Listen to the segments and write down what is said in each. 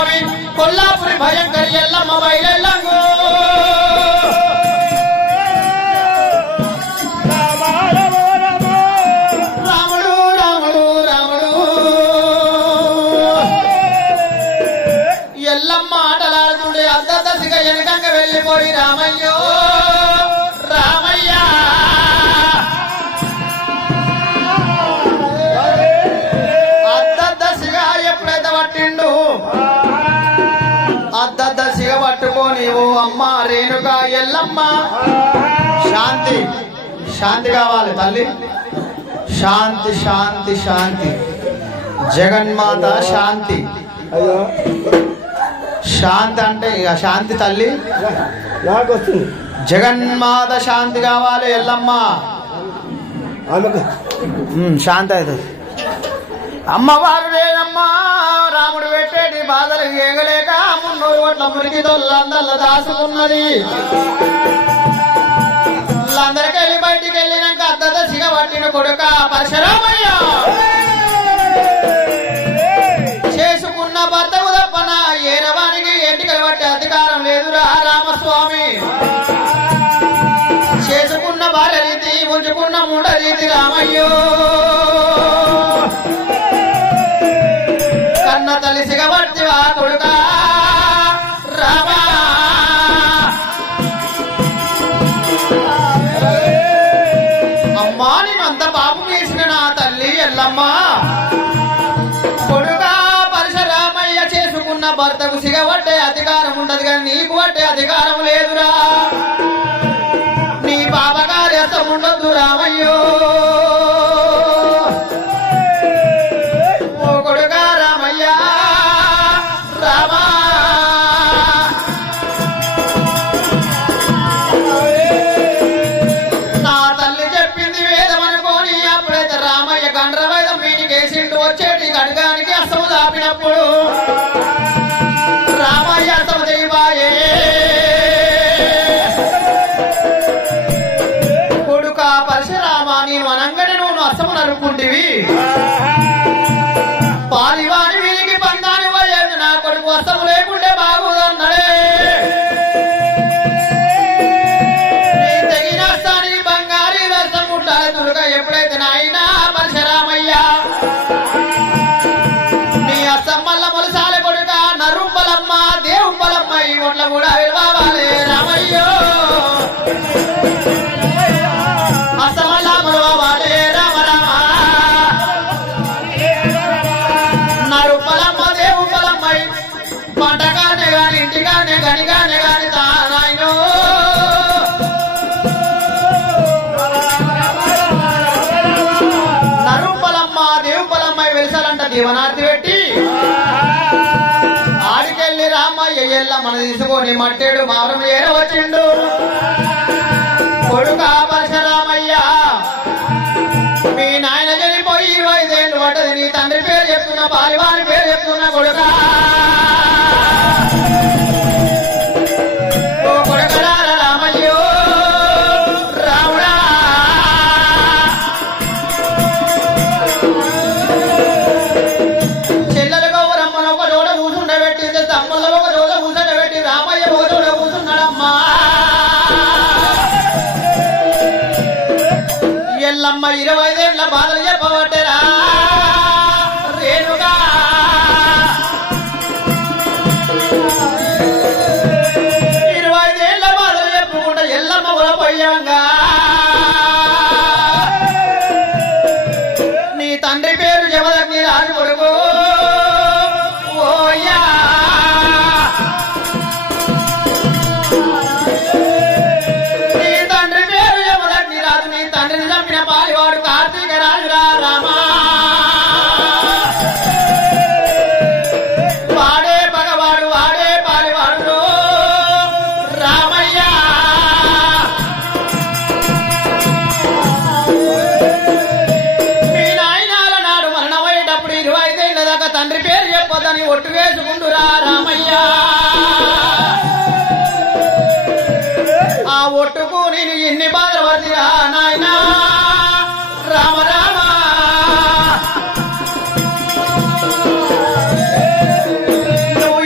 స్వామి కొల్లాపురి భయంకరి ఎల్లమ్మ బయలెల్లంగు రాముడు రాముడు రాముడు ఎల్లమ్మ ఆటలాడుతుండే అర్ధ దశగా వెనుకంగా వెళ్ళిపోయి రామయ్యో రామయ్య ఎప్పుడైతే పట్టిండు అద్ద సిగ పట్టుకొని ఓ అమ్మ రేణుగా ఎల్లమ్మ శాంతి శాంతి కావాలి తల్లి శాంతి శాంతి శాంతి జగన్మాత శాంతి శాంతి అంటే ఇక శాంతి తల్లి నాకు వస్తుంది జగన్మాత శాంతి కావాలి ఎల్లమ్మ శాంతి అవుతుంది అమ్మవారు లేనమ్మా రాముడు పెట్టేటి బాధలు ఏగలేక 300 కోట్ల మురికి తొల్లందల్ల దాసుకున్నది అందరికెళ్ళి బయటికి వెళ్ళినాక అద్దద సిగ పట్టిన కొడుక పరశురామయ్య చేసుకున్న భర్తకు తప్పన ఏరవానికి ఎంటికలు పట్టే అధికారం లేదురా రామస్వామి చేసుకున్న భార్య రీతి ఉంచుకున్న మూడ రీతి రామయ్యో కన్న తల్లి సిగబట్టివా కొడుకా రామా అమ్మా నేనంత పాపం చేసిన నా తల్లి ఎల్లమ్మ కొడుకా పరశురామయ్య చేసుకున్న భర్తకు సిగబట్టే అధికారం ఉండదు కానీ నీకు పట్టే అధికారం లేదురా నీ పాపగారి అర్థం ఉండొద్దు రామయ్యో దాపినప్పుడు రామయ్య అర్థం చేయబాయే కొడుక పరశురామ నేను అనంగడి నువ్వు అసము నరుక్కుంటివి పాలివాని వీరికి బంధాన్ని పోయేది నా కొడుకు అసము లేకుంటే బాగుందన్నాడే నీ తెగిన స్థాని బంగారీ రసం ముట్టాలి దుర్గా ఎప్పుడైతే నాయనా పరశురామయ్య అసమ్మల్ల మొలసాల కొడుక నరుంపలమ్మ దేవుంపలమ్మ ఈ ఒట్ల కూడా విలువాలి రామయ్యో అసమల్ల మొలవాలే రామ రామ నరుంపలమ్మ దేవుంపలమ్మ పంటగానే గాని ఇంటిగానే గనిగానే గాని తానాయనో నరుంపలమ్మ దేవుంపలమ్మ వెలిసాలంట దీవనార్తి పెట్టి ఆడికెళ్ళి రామయ్య ఎల్లమ్మను తీసుకొని మట్టేడు మారం ఏర వచ్చిండు కొడుక పరశురామయ్య మీ నాయన చనిపోయి 25 ఏళ్ళు పడ్డది నీ తండ్రి పేరు చెప్తున్నా పాలివాని పేరు చెప్తున్నా కొడుక ఓ కొడుకరా రామయ్యో రాముడా చెల్లెలుగా రమ్మను ఒక చోట కూర్చుండబెట్టి తమ్ముళ్ళు ఒక చోట కూర్చుండబెట్టి రామయ్య ఒక చోట కూర్చున్నాడమ్మా ఎల్లమ్మ 25 ఏళ్ళ బాధలు చెప్పబట్టరా రేణుగా 25 ఏళ్ళ బాధలు చెప్పుకుంటా ఎల్లమ్మ కూడా పోయాంగా నీ తండ్రి పేరు జమదగ్ని రాజు కొడుకు ఓయ్యా నీ తండ్రి పేరు జమదగ్ని రాజు నీ తండ్రిని చంపిన పాలివాడు కార్తీక రాజురా రామా వాడే పగవాడు వాడే పాలివాడు రామయ్య మీ నాయనాల నాడు మరణమయ్యేటప్పుడు 25 ఏళ్ళ దాకా తండ్రి పేరు చెప్పొద్దని ఒట్టు వేసుకుంటురా రామయ్య ఆ ఒట్టుకు నేను ఎన్ని బాధలు పడిరా నాయనా రామ రామ నువ్వు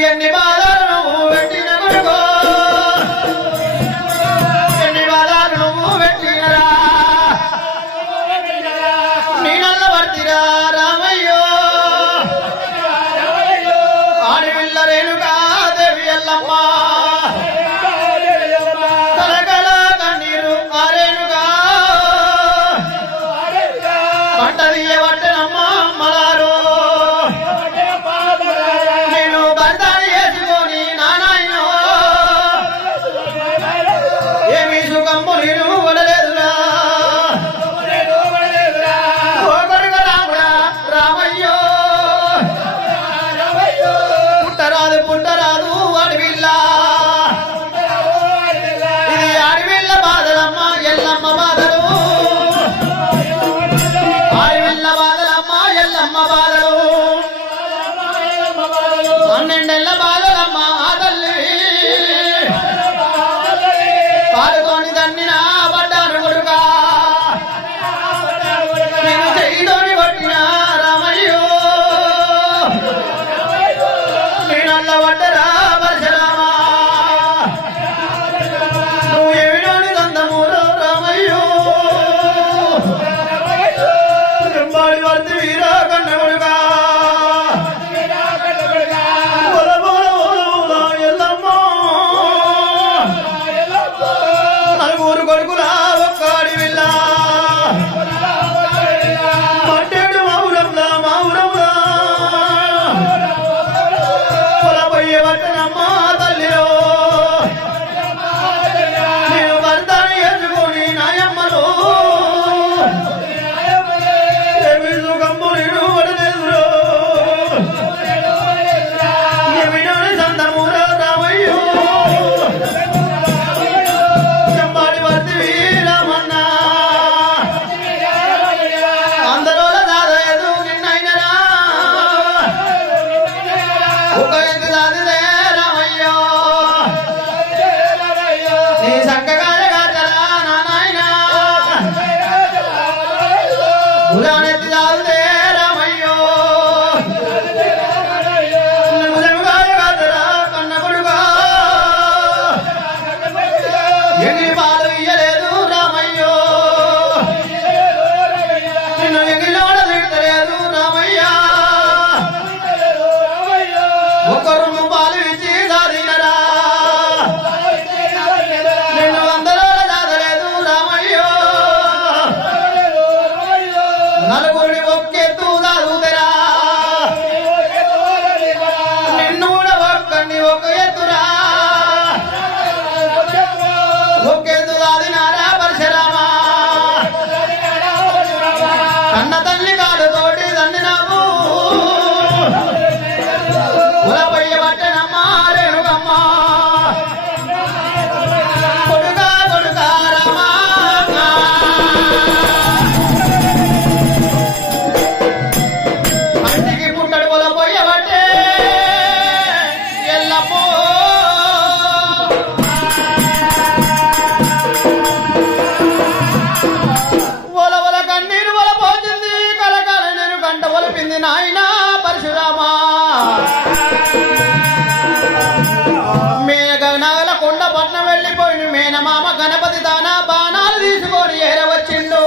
మేనమామ గణపతి దానా బాణాలు తీసుకొని ఏరవచ్చిండు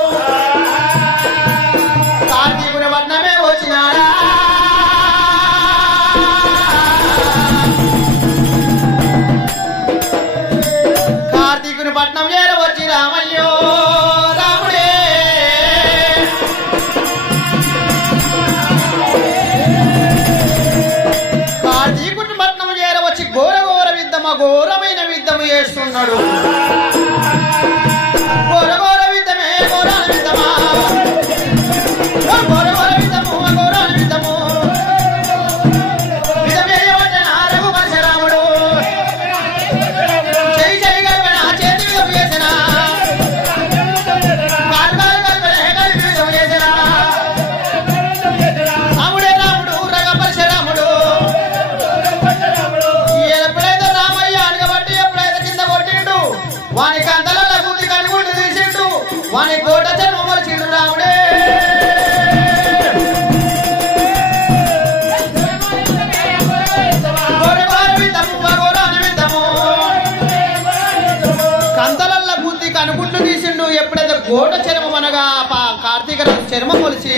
కార్తీకుని పట్నమే వచ్చినాడా కార్తీకుని పట్నం చేరవచ్చి రామయ్యో రాముడే కార్తీకుని పట్నం చేరవచ్చి ఘోరమైన యుద్ధము చేస్తున్నాడు ఘోర యుద్ధమే ఘోరాల యుద్ధమా ఘోర యుద్ధము ఘోరాల యుద్ధము యుద్ధమేయబడిన రఘు పరశురాముడు చేయి చేయి కలిపిన చేతి యుద్ధం చేసిన కాల్కాలు కలిపిన కలిపి యుద్ధం చేసిన రాముడే రాముడు రఘు పరశురాముడు ఎప్పుడైతే రామయ్య అనగబట్టి ఎప్పుడైతే కింద కొట్టిండు వాని కందల గుద్ది కనుగుండు తీసిండు వాని కోట జన్మలు చిండు రాముడే కందలల్ల గుద్ది కనుగుండు తీసిండు ఎప్పుడైతే కోట చర్మం అనగా కార్తీక చర్మం మొలిచి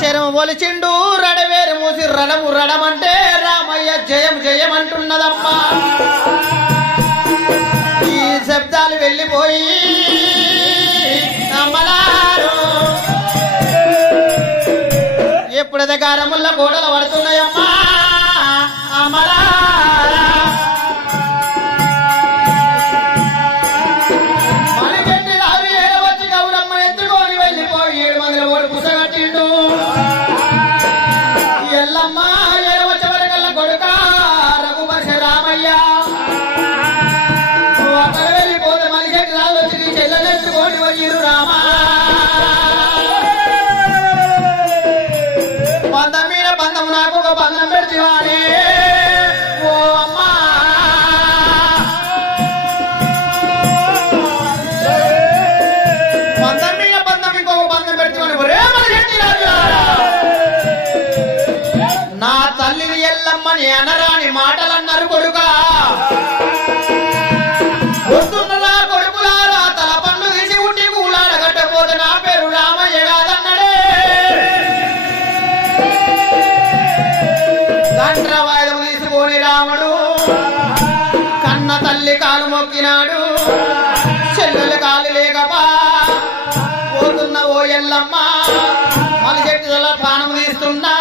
చర్మం మొలిచిండు రడవేరు మూసి రడము రడమంటే రామయ్య జయం జయం అంటున్నదమ్మా ఈ శబ్దాలు వెళ్ళిపోయి అమ్మలారు ఎప్పుడైతే గారముల్ల గోడలు పడుతున్నాయమ్మా అమ్మలారా మనకెట్టి రావి ఏడవచ్చి గౌరమ్మ ఎత్తుకొని వెళ్ళిపోయి 7 మందిలో ఓడి పుసగట్టిండు ఎల్లమ్మ ఏడవచ్చ వరకల్లా కొడుక రఘు పరశురామయ్య అక్కడ వెళ్ళిపోతే మనిషి రాళ్ళు వచ్చి చెల్లెలెత్తుకొని పోయిరు రామా పందం మీద పందం నాకు ఒక పందం పెడితివానే ఓ అమ్మా పందం మీద పందం ఇంకొక పందం పెడితివాని ఒరే మనిషి నా తల్లిని ఎల్లమ్మని అనరాని మాటలన్నారు కొడుకా వస్తున్నదా కొడుకులారా తల పండ్లు తీసి ఉండి కూలాడగట్టపోతే నా పేరు రామయ్య కాదన్నాడే గండ్ర వాయిదం తీసుకొని రాముడు కన్న తల్లి కాలు మొక్కినాడు చెల్లెలు కాలు లేకపా పోతున్న ఓ ఎల్లమ్మ మలి చెట్టు తల ప్రాణం తీస్తున్నా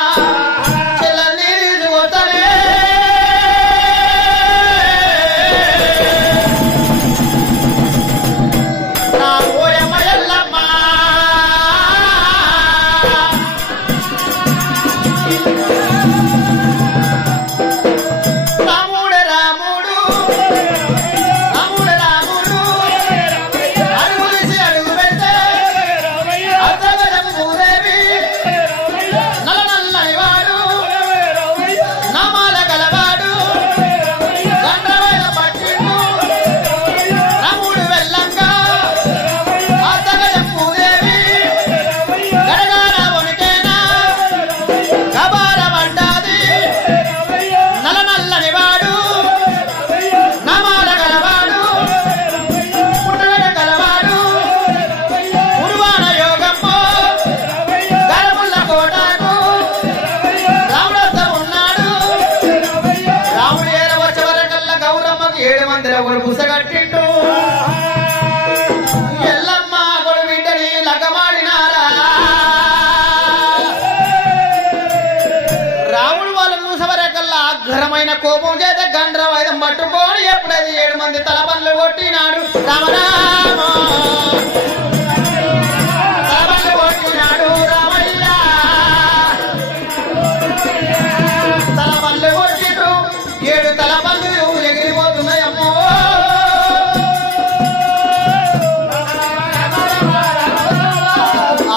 చెల్లెల్ని తీసుకొస్తానే నా ఓయమ్మ ఎల్లమ్మ రాముడు రాముడు రాముడు రాముడు అడుగు తీసి అడుగు పెడితే అర్ధగజం భూదేవి నల్ల నల్లని వాడు నామాల గలవాడు గండ్రవేద పట్టిండు రాముడు వెళ్ళంగా అర్ధగజం భూదేవి గడగాడ వణికేనా గబార పడ్డాది నల్ల నల్లని వాడు నామాల గలవాడు పుట్టుగడ గలవాడు ఉరువాన యోగమ్మో గరముల్ల కోటకు రాముడొద్ద ఉన్నాడు రాముడు ఏరవచ్చ వరకల్లా గౌరమ్మకి 7 మందిలో ఒకడు పుసగట్టిండు ఎల్లమ్మ కొడు బిడ్డని లగ్గమాడినారా రాముడు వాళ్ళని చూసవరకల్లా ఆగ్రహమైన కోపం చేత గండ్ర వాయిదం పట్టుకొని ఎప్పుడైతే 7 మంది తల పనులు కొట్టినాడు రామరామ తల పనులు కొట్టినాడు రామయ్య తల పనులు కొట్టిండు 7 తల పనులు ఎగిరిపోతున్నాయమ్మో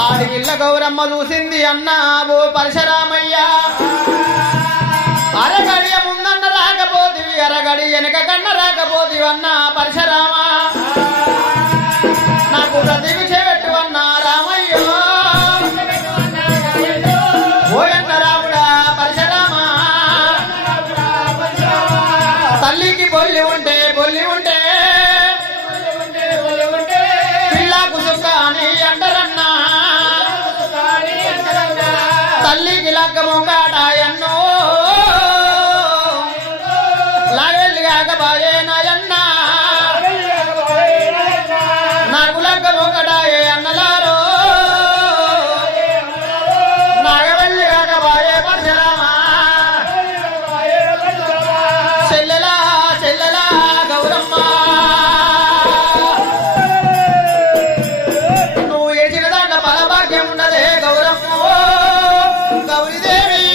ఆడిపిల్ల గౌరమ్మ చూసింది అన్నా ఓ పరశురామయ్య అరగడియ ముందన్న రాకపోతివి అరగడి వెనక కన్న రాకపోతివి అన్నా పరశురామ నాకు ప్రతివి చేపెట్టు అన్నా రామయ్యో ఓయన్న రాముడా పరశురామ తల్లికి బొల్లి ఉంటే బొల్లి వచ్చింది లగ్గము కాటాయన్నో లాగెల్లిగాక బాయే నాయన్న నాకు లగ్గము కటాయే అన్నలారో నాగవెల్లిగాక బాయే పరశురామా చెల్లెలా చెల్లెలా గౌరమ్మ నువ్వు ఏచిన దాంట్లో బలభాగ్యం ఉన్నదే గౌరమ్మ గౌరీదేవి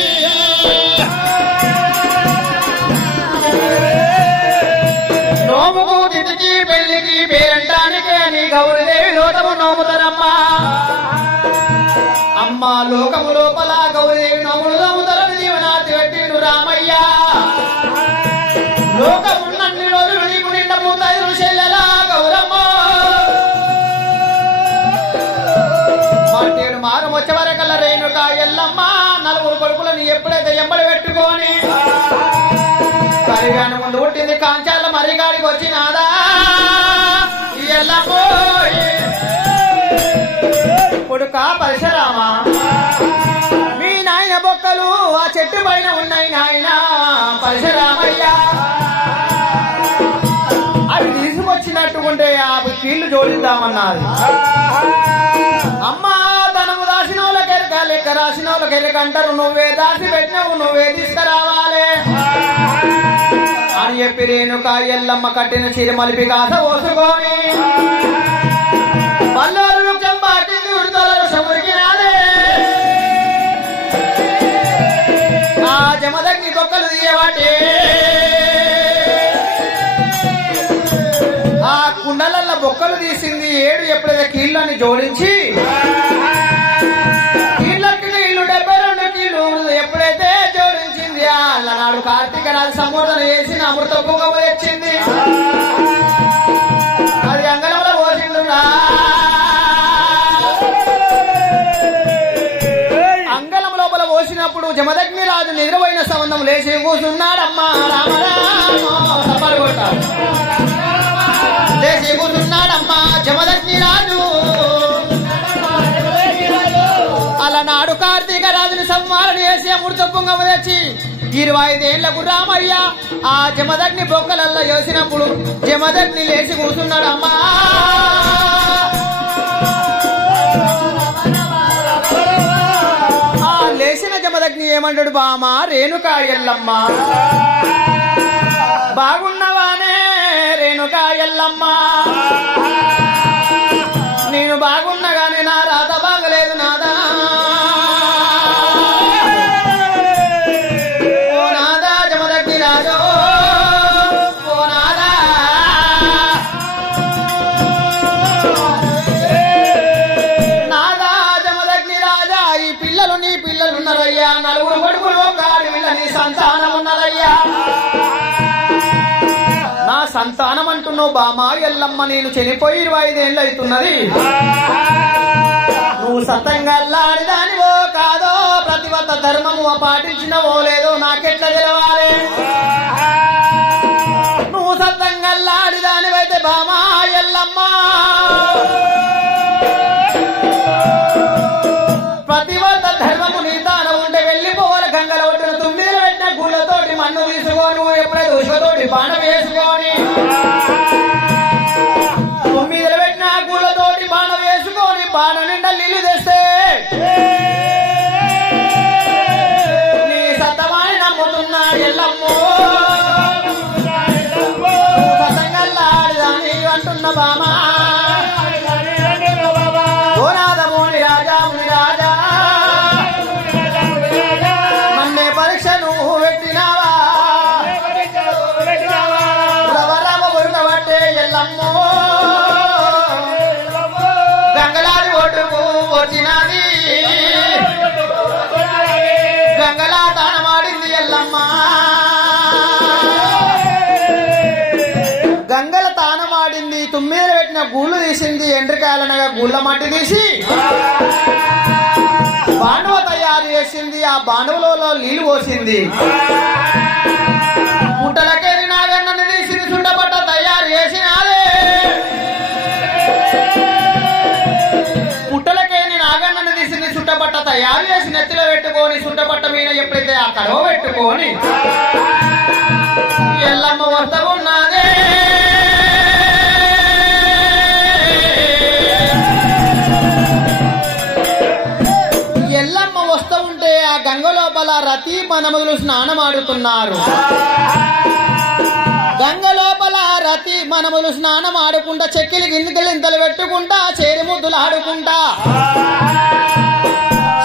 నోముకు తిథికి పెళ్లికి పేరంటానికే నీ గౌరీదేవి లోకము నోముతారమ్మా అమ్మా లోకము లోపల గౌరీదేవి నోములు నోముతారని దీవనాతి పెట్టిండు రామయ్య లోకమున్నన్ని రోజులు నీకు నిండా పూతాయి చెల్లెలా గౌరమ్మ మార్టేడు మారం వచ్చే వరకల్లా రేణుక ఎల్లమ్మ నలుగురు కొడుకులను ఎప్పుడైతే ఎంబడి పెట్టుకొని కరిగాని ముందు పుట్టింది కాంచాల మర్రిగాడికి వచ్చినాదా ఎల్లమ్మ కొడుక పరశురామా మీ నాయన బొక్కలు ఆ చెట్టు పైన ఉన్నాయి నాయన పరశురామయ్య అవి తీసుకొచ్చినట్టుకుంటే ఆ కీళ్లు జోడిద్దామన్నారు అమ్మా ధనము దాసిన వాళ్ళకెరక లెక్క రాసిన వాళ్ళకెరక అంటారు నువ్వే దాసి పెట్టినావు నువ్వే తీసుకురావాలి అని చెప్పి రేణుక ఎల్లమ్మ కట్టిన చిరుమలిపి కాస పోసుకొని పల్లూరు చెంపాకింది ఉడతలు సమురికినాదే ఆ జమదగ్ని బొక్కలు తీయవాటి ఆ కుండలల్ల బొక్కలు తీసింది ఏడు ఎప్పుడైతే కీళ్ళని జోడించి కీళ్ళకి కీళ్ళు 72 కీళ్ళు ఎప్పుడైతే జోడించింది అలనాడు కార్తీక రాజు సంబోధన చేసిన అమృత భూగము తెచ్చింది అది అంగళంలో పోసిండురా అంగళం లోపల పోసినప్పుడు జమదగ్ని రాజు నిద్రపోయిన సంబంధం లేచి కూర్చున్నాడమ్మా రామరామ కొట్టారు లేచి కూర్చున్నాడమ్మా జమదగ్ని రాజు అలనాడు కార్తీక రాజుని సంహారణ చేసి అమృత పొంగము తెచ్చి 25 ఏళ్లకు రామయ్య ఆ జమదగ్ని బొక్కలల్లో వేసినప్పుడు జమదగ్ని లేచి కూర్చున్నాడమ్మా ఆ లేచిన జమదగ్ని ఏమంటాడు బామా రేణుక ఎల్లమ్మ బాగున్నవానే రేణుక ఎల్లమ్మ నేను బాగున్నా గాని నా రాత బాగలేదు నాదా ఓ నాదా జమదగ్ని రాజో ఓ నాదా నాదా జమదగ్ని రాజా ఈ పిల్లలు నీ పిల్లలు ఉన్నారయ్యా నలుగురు కొడుకులు ఒక ఆడపిల్ల నీ సంతానం ఉన్నదయ్యా నా సంతానం అంటున్నావు బామా ఎల్లమ్మ నేను చనిపోయి 25 ఏళ్ళు అవుతున్నది నువ్వు సతంగల్లాడిదానివో కాదో ప్రతివత ధర్మము పాటించినవో లేదో నాకెట్లా తెలవాలి నువ్వు సతంగల్లాడిదానివైతే బామా ఎల్లమ్మ ప్రతివత ధర్మము నీ తాను ఉంటే వెళ్ళిపోవాలి గంగల ఒడ్డున 9 పెట్టిన గుళ్ళతోటి మన్ను తీసుకొని నువ్వు ఎప్పుడైతే ఉసుకతోటి బాణం వేసుకొని 9 పెట్టిన గుళ్ళతోటి బాణం వేసుకొని బాణం నిండా నీళ్లు తెస్తే నీ సతమాని నమ్ముతున్నా ఎల్లమ్మో సతంగల్లాడిదాని అంటున్న బామా ఓ నాదముని రాజా ముని రాజా నన్నే పరీక్ష నువ్వు పెట్టినావా రవరవ ఉరుకబట్టే ఎల్లమ్మో గంగలాది ఓటుకు వచ్చినది గంగలా తానమాడింది ఎల్లమ్మ గంగల తానమాడింది 9 పెట్టిన గూళ్ళు తీసింది ఎండ్రికాయలనగా గుళ్ళ మట్టి తీసి బాణువ తయారు చేసింది ఆ బాణువులలో నీళ్లు పోసింది పుట్టలకేరి నాగన్నని తీసింది చుట్టపట్ట తయారు చేసినాదే పుట్టలకేని నాగన్నని తీసింది చుట్టపట్ట తయారు చేసి నెత్తిలో పెట్టుకో పెట్టుకొని సుట్టపట్ట మీద ఎప్పుడైతే ఆ కడవ పెట్టుకొని ఎల్లమ్మ వస్తా ఉన్నదే ఎల్లమ్మ వస్తూ ఉంటే ఆ గంగ లోపల రతి మనములు స్నానమాడుతున్నారు. గంగ లోపల రతి మనములు స్నానం ఆడుకుంటా చెక్కిలి గిలిగింతలు పెట్టుకుంటా చేరి ముద్దులు ఆడుకుంటా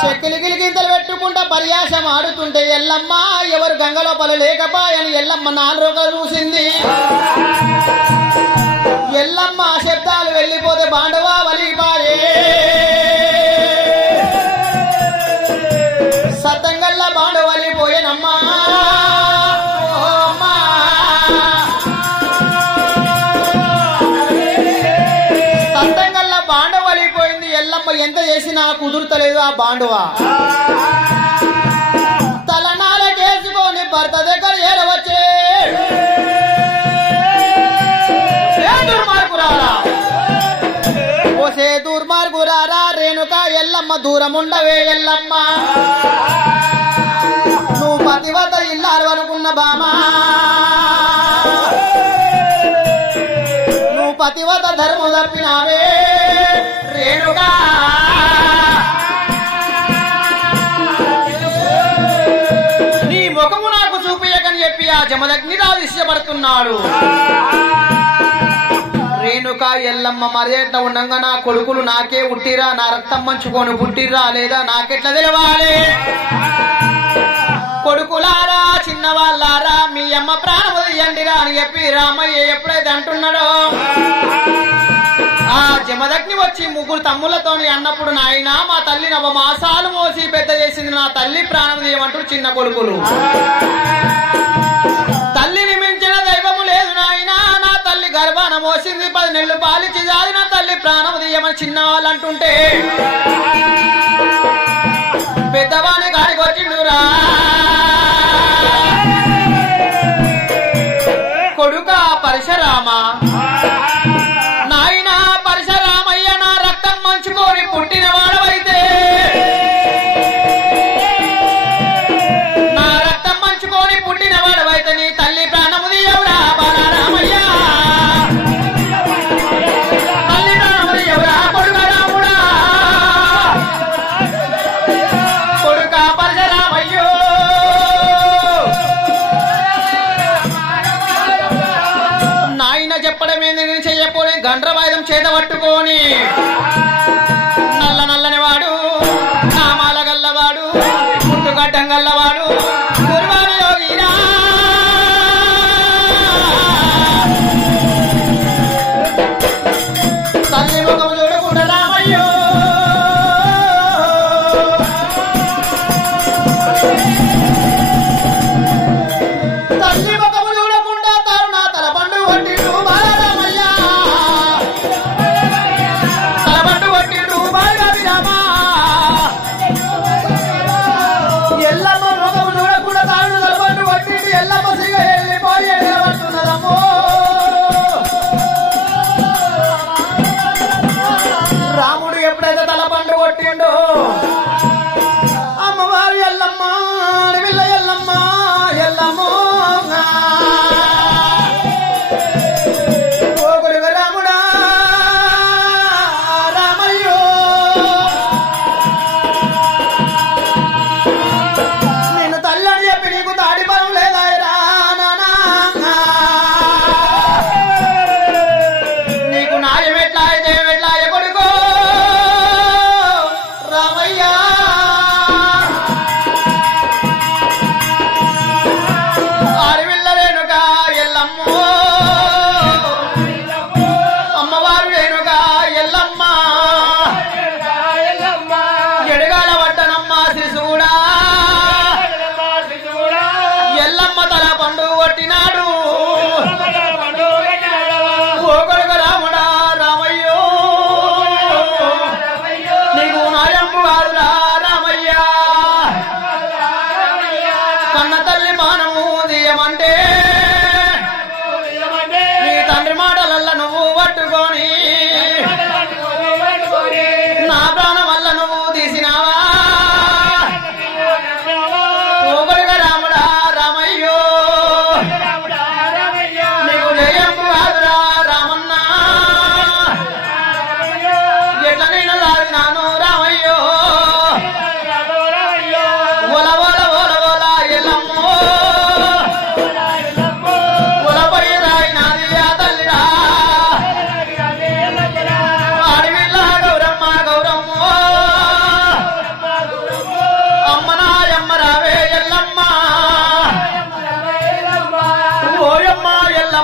చెక్కిలి గిలిగింతలు పెట్టుకుంటా పర్యాసం ఆడుతుంటే ఎల్లమ్మ ఎవరు గంగ లోపల లేకపోయని ఎల్లమ్మ 4 రోజులు చూసింది. ఎల్లమ్మ శబ్దాలు వెళ్ళిపోతే బాండవా వలిపాయే సతంగల్లా బాండు వలిపోయేనమ్మా. సతంగల్లా బాండు వలిపోయింది. ఎల్లమ్మ ఎంత చేసినా కుదురుతలేదు ఆ బాండువా. తలనాలకేసుకొని భర్త దగ్గర ఏడవచ్చే దుర్మార్గురారా ఓసే దుర్మార్గురారా రేణుక ఎల్లమ్మ దూరం ఉండవే ఎల్లమ్మ నువ్వు పతివత ఇల్లారు అనుకున్న బామా నువ్వు పతివత ధర్మం తప్పినావే రేణుక నీ ముఖము నాకు చూపియకని చెప్పి ఆ జమదగ్ని రాజు ఇష్టపడుతున్నాడు. రేణుక ఎల్లమ్మ మర్యాద ఉండగా నా కొడుకులు నాకే ఉట్టిరా నా రక్తం మంచుకొని పుట్టిరా లేదా నాకెట్లా తెలవాలి. కొడుకులారా చిన్నవాళ్ళారా మీ అమ్మ ప్రాణం తీయండిరా అని చెప్పి రామయ్య ఎప్పుడైతే అంటున్నాడో ఆ జమదగ్ని వచ్చి 3 తమ్ములతోని అన్నప్పుడు నాయన మా తల్లి 9 మాసాలు మోసి పెద్ద చేసింది నా తల్లి ప్రాణం తీయమంటారు చిన్న కొడుకులు. తల్లిని మించిన దైవము లేదు నాయన నా తల్లి గర్భాన మోసింది 10 నెలలు పాలిచి జాది నా తల్లి ప్రాణం తీయమని చిన్నవాళ్ళు అంటుంటే పెద్దవాణి గాడికి వచ్చిండురా కొడుక పరశురామ నాయన పరశురామయ్య నా రక్తం మంచుకొని పుట్టిన వాడవైతే నా రక్తం మంచుకొని పుట్టిన వాడవైతే నీ తల్లి ప్రాణము తీయవురా బాలరామయ్య తల్లి ప్రాణము తీయవురా కొడుక రాముడా కొడుక పరశురామయ్యో నాయన చెప్పడమేంది నేను చెయ్యపోలే గండ్రవాయుధం చేత పట్టుకొని నల్ల నల్లని వాడు నామాల గల్లవాడు పుట్టుగడ్డం గల్లవాడు గురువాడు యోగిరా తల్లి ముఖము చూడకుండా రామయ్యో తల్లి ముఖము చూడకుండా తాను నా తల పండు కొట్టిండు బాలరామయ్య తల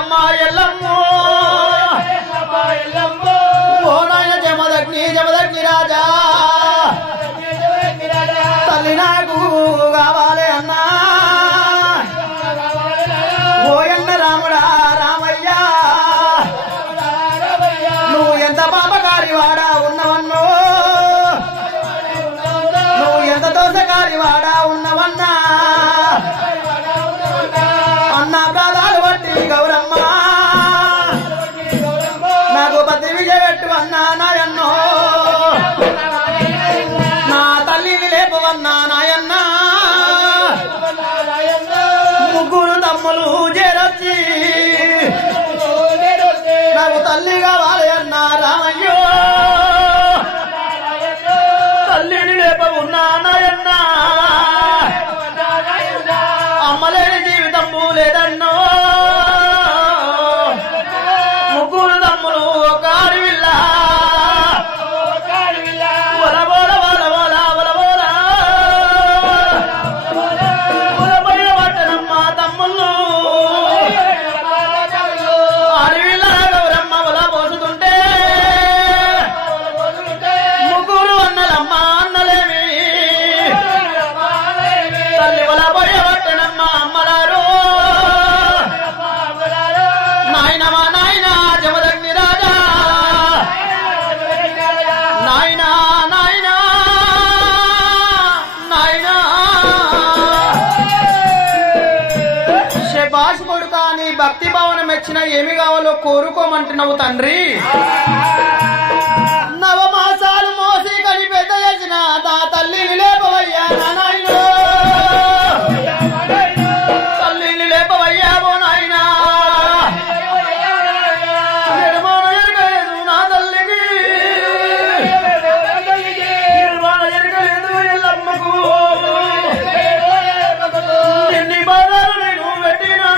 ఎల్లమ్మ ఎల్లమ్మో ఓ నాయన జమదగ్ని రాజా తల్లి నాకు కావాలి అన్నా ఓయన్న రాముడా రామయ్యా నువ్వు ఎంత పాపకారి వాడా ఉన్నవన్నో నువ్వు ఎంత దోషకారి వాడా ఉన్నవన్నా అన్నా ప్రాణాలు బట్టి గౌరమ్మ నాకు పతి విజయపెట్టు అన్నా నాయన్నో నా తల్లిని లేపవన్నా నాయన్న ముగ్గురు తమ్ములు చేరొచ్చి నాకు తల్లి కావాలి అన్నా రామయ్యో తల్లిని లేపవున్నా నాయన్న అమ్మలేని జీవితము లేదన్నో ముగ్గురు తమ్ములు ఒక అడవిల్లా భక్తి భావన మెచ్చిన ఏమి కావాలో కోరుకోమంటున్నావు తండ్రి నవమాసాలు మోసి కని పెద్ద చేసిన నా తల్లిని లేపవయ్యా నాయనో తల్లిని లేపవయ్యా ఓ నాయనా నా తల్లికి ఎరగలేదు ఎల్లమ్మకు ఎన్ని బాధలు నేను పెట్టినా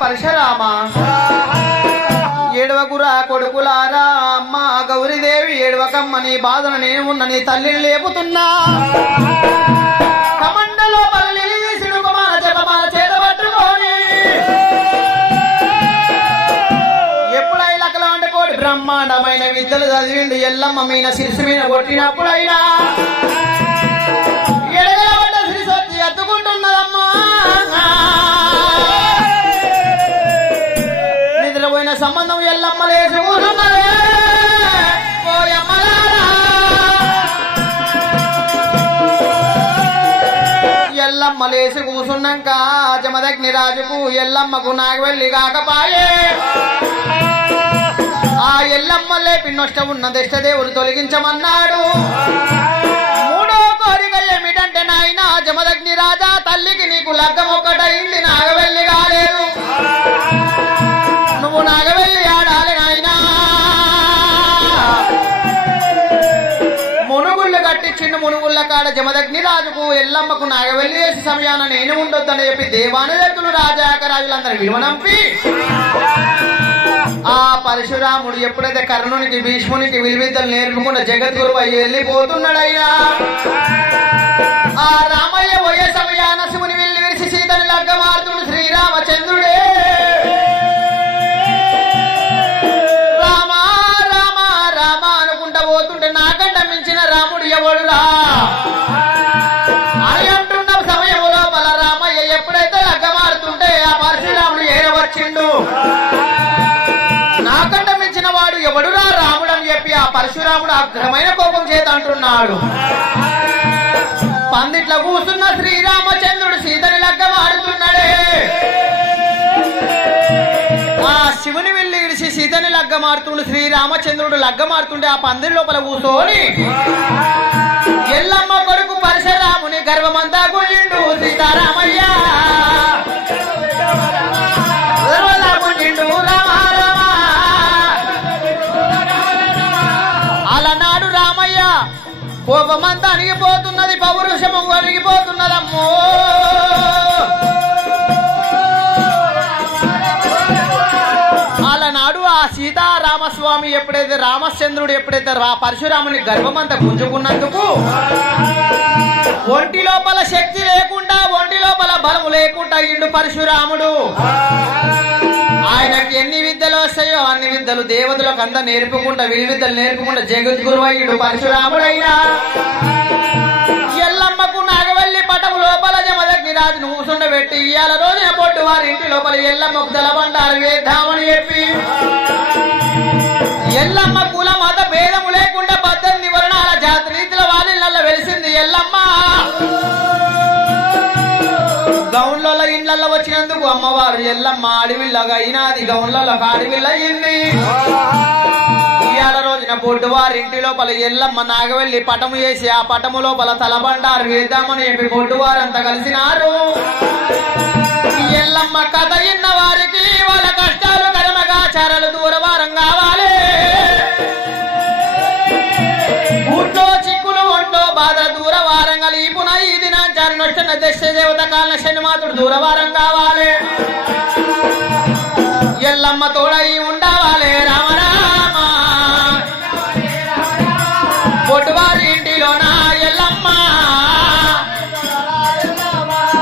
పరశురామా ఏడవకురా కొడుకులారా అమ్మ గౌరీదేవి ఏడవకమ్మ నీ బాధను నేను ఉన్న నీ తల్లిని లేపుతున్నా కమండలో పల్లి సిడుకుమాల జపమాల చేత పట్టుకొని ఎప్పుడైనా లకల అంటే కోటి బ్రహ్మాండమైన విద్యలు చదివింది ఎల్లమ్మ మీన శిరసు మీద కొట్టినప్పుడైనా ఎడగలబడ్డ శిరసు వచ్చి ఎత్తుకుంటున్నదమ్మా నిద్రపోయిన సంబంధం ఎల్లమ్మ లేచి కూర్చున్నదే ఎల్లమ్మ లేచి కూర్చున్నాక జమదగ్ని రాజుకు ఎల్లమ్మకు నాగవెల్లి కాకపాయే ఆ ఎల్లమ్మ లేపి నొష్ట ఉన్న దిష్టదేవుడు తొలగించమన్నాడు. మూడో కోరిక ఏమిటంటే నాయన జమదగ్ని రాజా తల్లికి నీకు లగ్గం ఒక్కటైంది నాగవెల్లి కాలేదు నువ్వు నాగవెల్లి ఆడాలి నాయనా మునుగుళ్ళు కట్టించిండు మునుగుళ్ళ కాడ ఆనాడ జమదగ్ని రాజుకు ఎల్లమ్మకు నాగవెల్లి వేసి సమయాన నేను ఉండొద్దని చెప్పి దేవానదత్తులు రాజాక రాజులందరూ విలువనంపి ఆ పరశురాముడు ఎప్పుడైతే కర్ణునికి భీష్మునికి విలువిద్దలు నేర్పుకున్న జగద్గురు అయ్యి వెళ్ళిపోతున్నాడయ్యా ఆ రామయ్య పోయే సమయాన శివుని వెళ్ళి విరిసి సీతని లగ్గమార్తుడు శ్రీరామచంద్రుడే రామ రామ రామ అనుకుంటా పోతుంటే నాకంట మించిన రాముడు ఎవడురా అని అంటున్న సమయం లోపల రామయ్య ఎప్పుడైతే లగ్గమారుతుంటే ఆ పరశురాముడు ఏరవచ్చిండు నాకంట మించిన వాడు ఎవడురా రాముడు అని చెప్పి ఆ పరశురాముడు అగ్రమైన కోపం చేత అంటున్నాడు పందిట్లో కూర్చున్న శ్రీరామచంద్రుడు సీతని లగ్గమాడుతున్నాడే ఆ శివుని వెళ్ళి ఇడిచి సీతని లగ్గమాడుతుండు శ్రీరామచంద్రుడు లగ్గమాడుతుండే ఆ పందిరి లోపల కూర్చొని ఎల్లమ్మ కొడుకు పరశురాముని గర్వమంతా గుళ్ళిండు సీతారామయ్య అలనాడు రామయ్య కోపమంతా అణిగిపోతున్నది పౌరుషము అణిగిపోతున్నదమ్మో అలనాడు ఆ సీతారామస్వామి ఎప్పుడైతే రామచంద్రుడు ఎప్పుడైతే పరశురాముని గర్భమంతా గుంజుకున్నందుకు ఒంటి లోపల శక్తి లేకుండా ఒంటి లోపల బలము లేకుండా ఇండు పరశురాముడు ఆయనకి ఎన్ని విద్యలు వస్తాయో అన్ని విద్యలు దేవతలకు అంతా నేర్పుకుంటా విలువిద్యలు నేర్పుకుంటా జగద్గురు అయ్యుడు పరశురాముడైనా ఎల్లమ్మకు నాగవల్లి పటము లోపల జమదగ్ని రాజును కూసుండబెట్టి ఇవాళ రోజున పొట్టు వారి ఇంటి లోపల ఎల్లమ్మకు దళబండారు వేద్దామని చెప్పి ఎల్లమ్మ కుల మత భేదము లేకుండా 18 వర్ణాల జాతి రీతిల వాళ్ళ వెలిసింది ఎల్లమ్మ గౌన్ల ఇండ్లలో వచ్చినందుకు అమ్మవారు ఎల్లమ్మ అడవిల్లగా అయినాది గౌన్లలో అడవిల్ల అయింది ఇవాళ రోజున పొట్టు వారి ఇంటి లోపల ఎల్లమ్మ నాగవెల్లి పటము వేసి ఆ పటము లోపల తలబండారు వేద్దామని చెప్పి పొట్టు వారంతా కలిసినారు ఎల్లమ్మ కథ ఇన్న వారికి వాళ్ళ కష్టాలు కర్మగాచారాలు దూరవారం కావాలి ఊట్లో చిక్కులు ఒంట్లో బాధ దూరవారం కలిపున ఈ దినాంచారు నష్టన దశ దేవత కాలన శనిమాతుడు దూరవారం కావాలి ఎల్లమ్మ తోడ